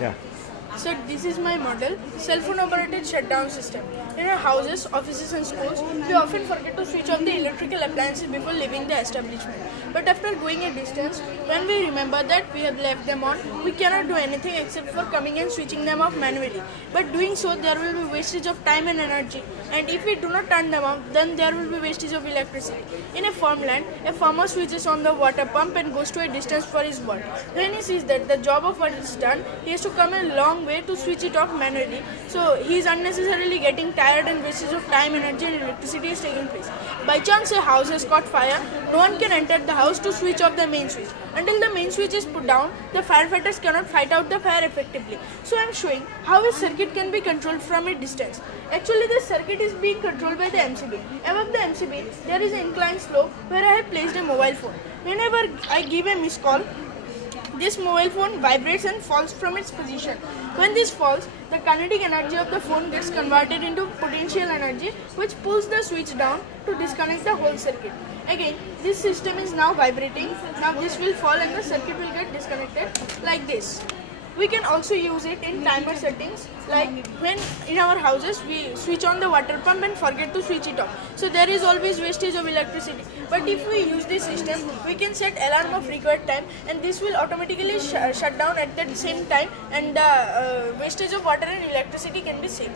Yeah. So this is my model, cell phone operated shutdown system. In our houses, offices and schools, we often forget to switch off the electrical appliances before leaving the establishment. But after going a distance, when we remember that we have left them on, we cannot do anything except for coming and switching them off manually. But doing so, there will be wastage of time and energy. And if we do not turn them off, then there will be wastage of electricity. In a farmland, a farmer switches on the water pump and goes to a distance for his work. When he sees that the job of work is done, he has to come a long way to switch it off manually. So he is unnecessarily getting tired and wastage of time, energy and electricity is taking place. By chance a house has caught fire, no one can enter the house to switch off the main switch. Until the main switch is put down, the firefighters cannot fight out the fire effectively. So I am showing how a circuit can be controlled from a distance. Actually this circuit is being controlled by the MCB. Above the MCB there is an inclined slope where I have placed a mobile phone. Whenever I give a missed call, this mobile phone vibrates and falls from its position. When this falls, the kinetic energy of the phone gets converted into potential energy which pulls the switch down to disconnect the whole circuit. Again, this system is now vibrating. Now this will fall and the circuit will get disconnected like this. We can also use it in timer settings, like when in our houses we switch on the water pump and forget to switch it off. So there is always wastage of electricity. But if we use this system, we can set alarm of required time and this will automatically shut down at that same time, and the wastage of water and electricity can be saved.